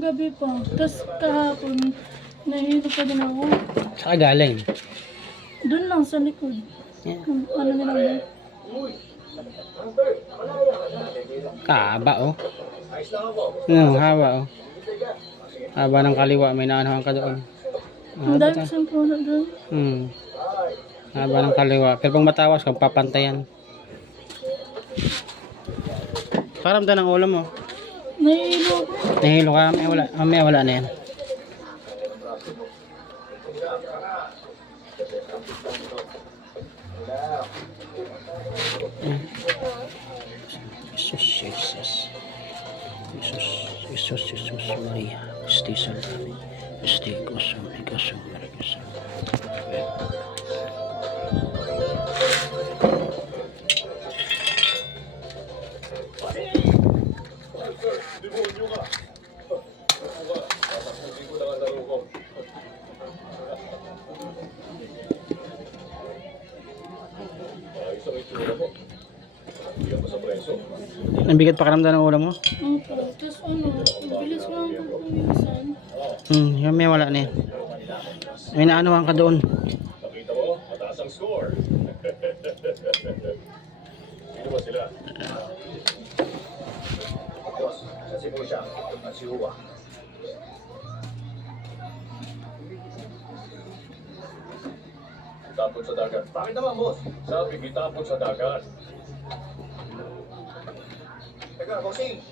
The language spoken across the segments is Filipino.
gabi pa. Tapos kahapon, nahihilo pa din ako. Saka galing. Doon lang sa likod. Yeah. Ano nila ba? Kaba oh. Haba oh. Haba ng kaliwa, may naanohan ka doon. Ang dami kasing puno doon. Haba ng kaliwa. Pero pag matawas ka, papantayan. Karamdam ng ulo mo. Nahihilo ako. Nahilo ka, may wala na yan. Jesus Maria, Kristi Salve, Kristi Kusum, Marikusum. Ang bigat pa karamdam ng ulo mo? Opo. Tapos ano, bilis ko lang pagpumisan. Yung may wala na yan. May naanohan ka doon. Nakita mo, mataas ang score. Sino ba sila? Boss, sa Cebu siya at si Uwa. Itapon sa dagat. Bakit naman, boss? Sabi, itapon sa dagat. Teka, bossing.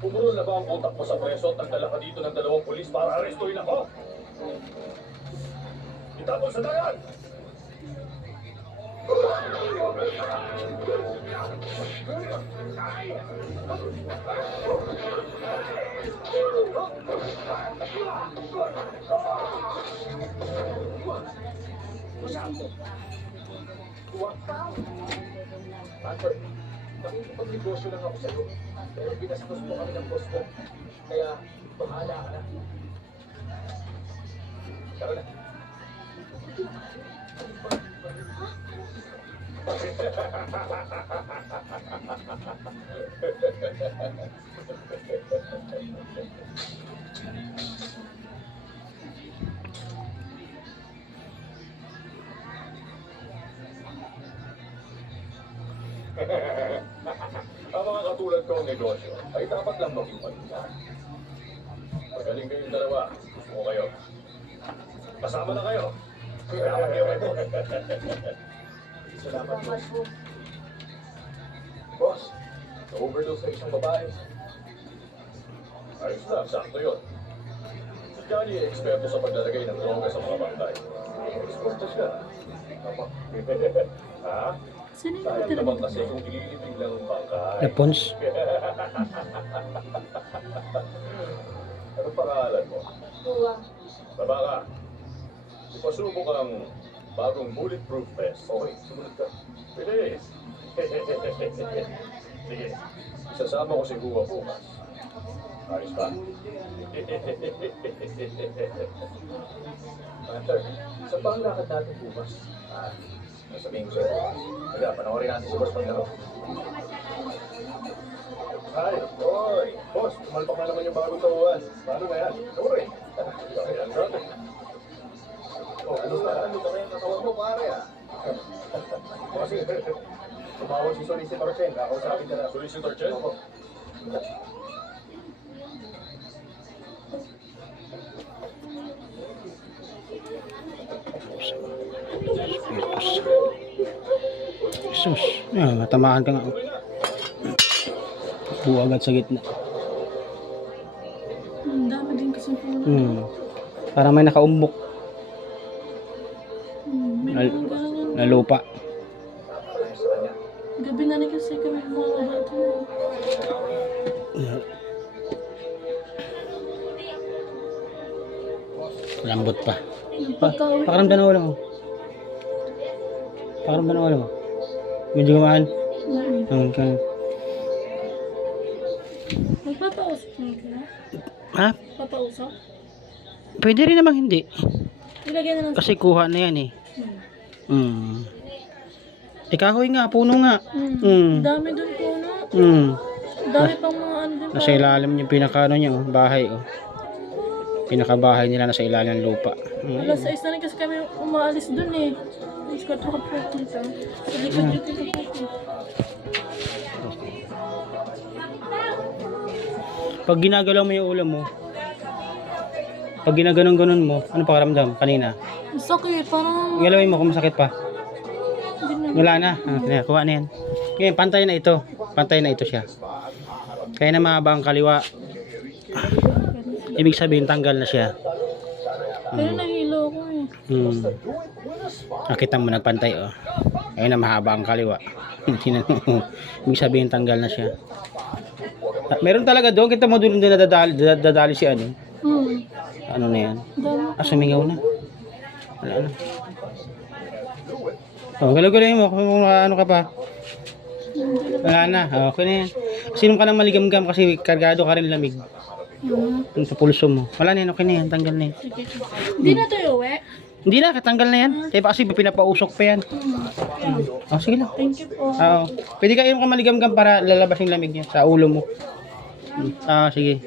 Pumurol na ba ang utak mo sa preso at nagdala ka dito ng 2 pulis para arestuhin ako? Itapon sa dagat! Hunter, nakikipag-negosyo lang ako sa'yo. Pero binastos mo kami ng boss ko. Kaya, bahala ka na. Tara na. Ang mga katulad kong negosyo ay dapat lang maging malinga. Magaling kayong dalawa. Gusto ko kayo. Kasama na kayo. Salamat kayo kay boss. Salamat, boss. Boss, na-overdose na isang babae. Ayos na, sakto yun. Si Johnny ay eksperto sa paglalagay ng droga sa mga bangkay. Eksperto siya. Tama. Ha? Sino yung Sayang natira? naman kasi kung ililibig lang ang bangkay. Napons. Anong pangalan mo? Tuwa. Tama ka. Ipasubok ang bagong bulletproof vest. Okay, sumunod ka. Bilis! Sige, isasama ko si Huwa bukas. Ayos ba? Hunter, saan ba ang lakad natin bukas? Nasabihin ko sa'yo bukas. Kaya, panoorin natin si Boss Paglaro. Hi, Oy! Boss, tumalpak na naman yung bagong tauhan. Paano na yan? Sorry. Ayan, brother. Oh, ano ka yung katawan mo, pare, ah? Kasi, tumawag si Solicitor Chen, kakausapin ka na. Solicitor Chen? Oo. Jesus. Matamaan ka nga. Buo agad sa gitna. Ang dami din kasing puno. Parang may nakaumbok May mga ganun. na lupa. Gabi na rin kasi kami mga bata. Lambot pa. Pagka-uwi. Pakaramdam na ulo mo. Pakaramdam na ulo mo. Medyo gumaan. Okay. Magpapausap mo kaya? Ha? Papausap? Pwede rin namang hindi. Ilagay na lang Kasi kuha na yan eh. Kahoy nga, puno nga. Dami dun puno. Mm. Dami pang mga ano din Nasa ilalim yung pinaka ano niya, oh, bahay, oh. Pinakabahay nila nasa ilalim ng lupa. Alas 6 na rin kasi kami umaalis dun eh. Alas 4 ka po dito. Sa likod dito po. Pag ginagalaw mo yung ulo mo, pag ginaganon-ganon mo, ano pakiramdam kanina? Sakit, parang Galawin mo kung masakit pa. hindi na. Wala na. Ah, kuha na yan. Ngayon, pantay na ito. Pantay na ito siya. Kaya na mahaba ang kaliwa. Ibig sabihin, tanggal na siya. Pero nahilo ko eh. Nakita mo, nagpantay, oh. Ayun na, mahaba ang kaliwa. Ibig sabihin, tanggal na siya. Meron talaga doon. Kita mo doon dadali si ano. Ano na yan? Dami. Sumingaw na. Wala na. Oh, galaw-galawin mo kung ano ka pa. Wala na. Okay na yan. Sinom ka ng maligamgam kasi kargado ka rin lamig. Yung sa pulso mo. Wala na yan. Okay na yan. Tanggal na yan. Sige. Hindi na tayo uwi. Hindi na. Katanggal na yan. Kaya pa kasi pinapausok pa yan. Oh, sige lang. Thank you po. Oo. Pwede ka inom ka maligamgam para lalabas yung lamig niya sa ulo mo. Sige.